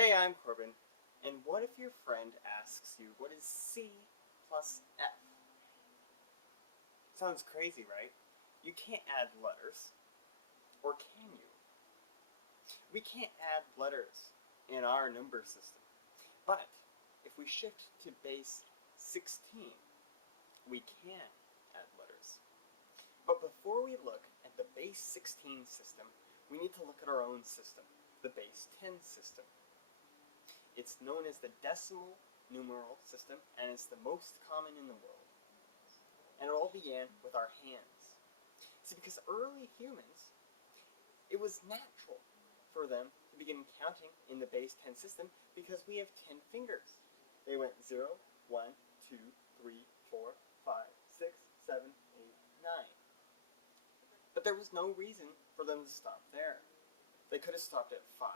Hey, I'm Corbin, and what if your friend asks you what is C plus F? Sounds crazy, right? You can't add letters, or can you? We can't add letters in our number system, but if we shift to base 16, we can add letters. But before we look at the base 16 system, we need to look at our own system, the base 10 system. It's known as the decimal numeral system, and it's the most common in the world. And it all began with our hands. See, because early humans, it was natural for them to begin counting in the base 10 system because we have 10 fingers. They went 0, 1, 2, 3, 4, 5, 6, 7, 8, 9. But there was no reason for them to stop there. They could have stopped at 5,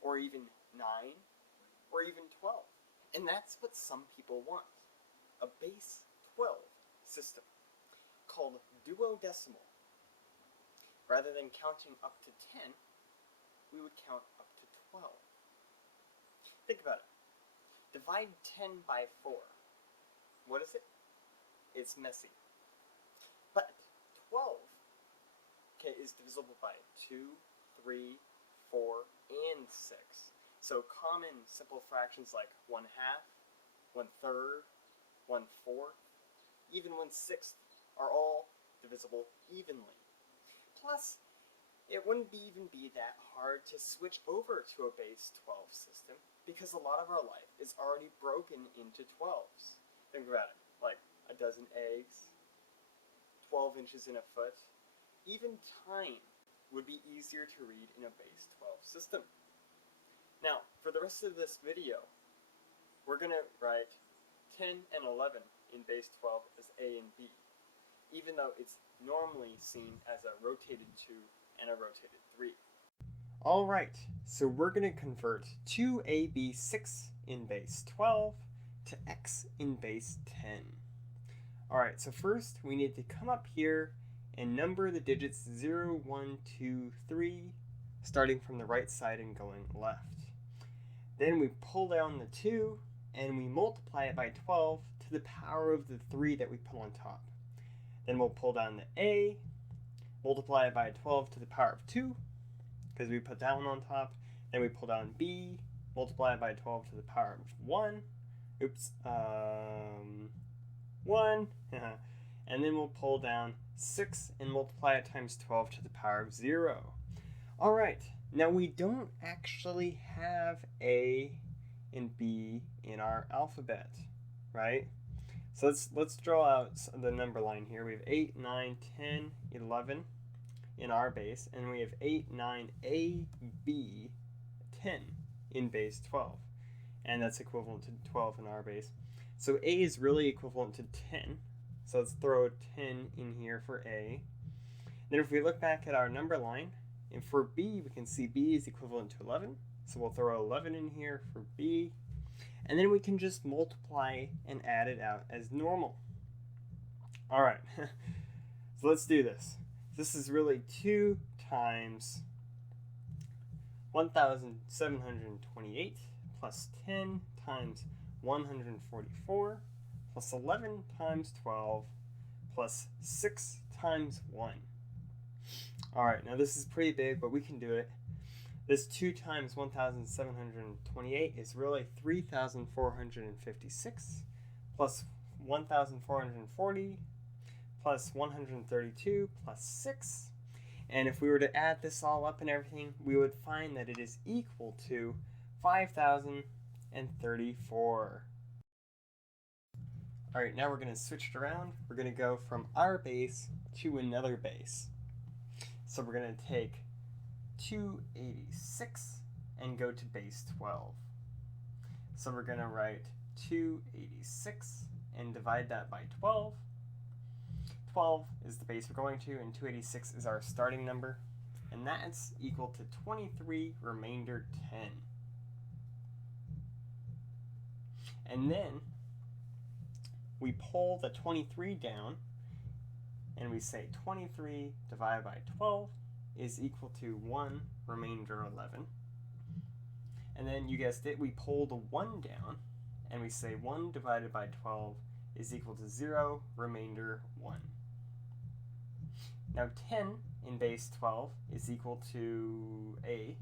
or even 9, or even 12. And that's what some people want. A base 12 system called duodecimal. Rather than counting up to 10, we would count up to 12. Think about it. Divide 10 by 4. What is it? It's messy. But 12 is divisible by 2, 3, 4, and 6. So common simple fractions like 1/2, 1/3, 1/4, even 1/6 are all divisible evenly. Plus, it wouldn't even be that hard to switch over to a base 12 system because a lot of our life is already broken into 12s. Think about it, like a dozen eggs, 12 inches in a foot. Even time would be easier to read in a base 12 system. Now, for the rest of this video, we're going to write 10 and 11 in base 12 as A and B, even though it's normally seen as a rotated 2 and a rotated 3. Alright, so we're going to convert 2AB6 in base 12 to X in base 10. Alright, so first we need to come up here and number the digits 0, 1, 2, 3, starting from the right side and going left. Then we pull down the 2 and we multiply it by 12 to the power of the 3 that we put on top. Then we'll pull down the A, multiply it by 12 to the power of 2, because we put that one on top. Then we pull down B, multiply it by 12 to the power of 1. Oops, 1. And then we'll pull down 6 and multiply it times 12 to the power of 0. Alright, now we don't actually have A and B in our alphabet, right? So let's draw out the number line here. We have 8, 9, 10, 11 in our base, and we have 8, 9, A, B, 10 in base 12. And that's equivalent to 12 in our base. So A is really equivalent to 10. So let's throw a 10 in here for A. Then if we look back at our number line, and for B, we can see B is equivalent to 11. So we'll throw 11 in here for B. And then we can just multiply and add it out as normal. All right, so let's do this. This is really 2 times 1,728 plus 10 times 144 plus 11 times 12 plus 6 times 1. All right, now this is pretty big, but we can do it. This 2 times 1,728 is really 3,456 plus 1,440 plus 132 plus 6. And if we were to add this all up and everything, we would find that it is equal to 5,034. All right, now we're going to switch it around. We're going to go from our base to another base. So we're going to take 286 and go to base 12. So we're going to write 286 and divide that by 12. 12 is the base we're going to, and 286 is our starting number. And that's equal to 23 remainder 10. And then we pull the 23 down and we say 23 divided by 12 is equal to 1 remainder 11. And then you guessed it, we pull the 1 down and we say 1 divided by 12 is equal to 0, remainder 1. Now 10 in base 12 is equal to a.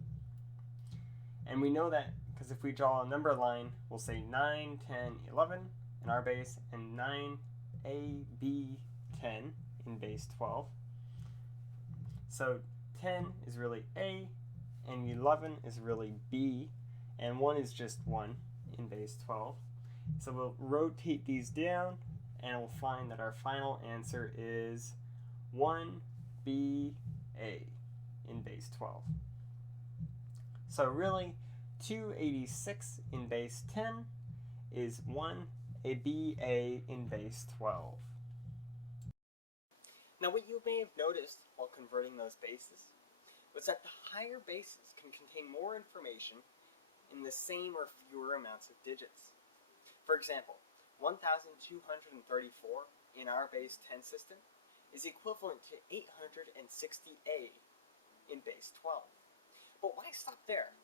And we know that because if we draw a number line, we'll say 9, 10, 11 in our base, and 9, a, b, 10 in base 12. So 10 is really a, and 11 is really b, and 1 is just 1 in base 12. So we'll rotate these down, and we'll find that our final answer is 1ba in base 12. So really, 286 in base 10 is 1ba in base 12. Now what you may have noticed while converting those bases was that the higher bases can contain more information in the same or fewer amounts of digits. For example, 1234 in our base 10 system is equivalent to 860a in base 12. But why stop there?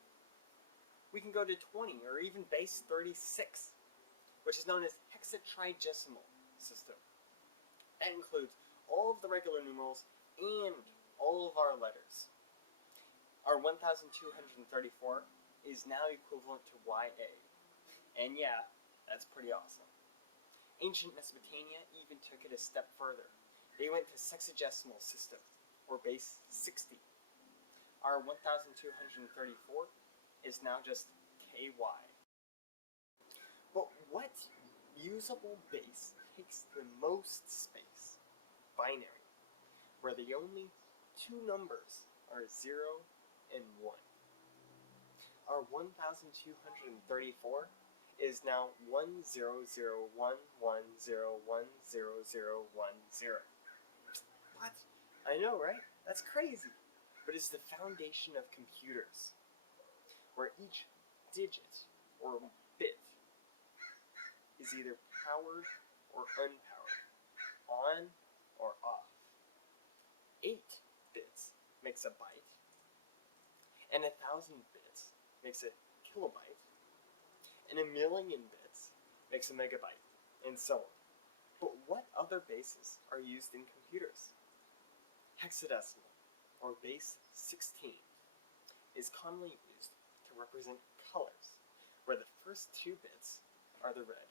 We can go to 20 or even base 36, which is known as hexatrigesimal system. That includes all of the regular numerals and all of our letters. Our 1234 is now equivalent to YA. And yeah, that's pretty awesome. Ancient Mesopotamia even took it a step further. They went to sexagesimal system, or base 60. Our 1234 is now just KY. But what usable base takes the most space? Binary, where the only two numbers are 0 and 1. Our 1234 is now 10011001010. What? I know, right? That's crazy. But it's the foundation of computers, where each digit or bit is either powered or unpowered, on or off. 8 bits makes a byte, and 1,000 bits makes a kilobyte, and 1,000,000 bits makes a megabyte, and so on. But what other bases are used in computers? Hexadecimal, or base 16, is commonly used to represent colors, where the first 2 bits are the red,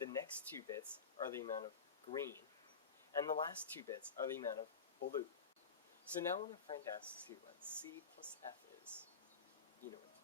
the next 2 bits are the amount of green, and the last 2 bits are the amount of blue. So now when a friend asks you what C plus F is, you know what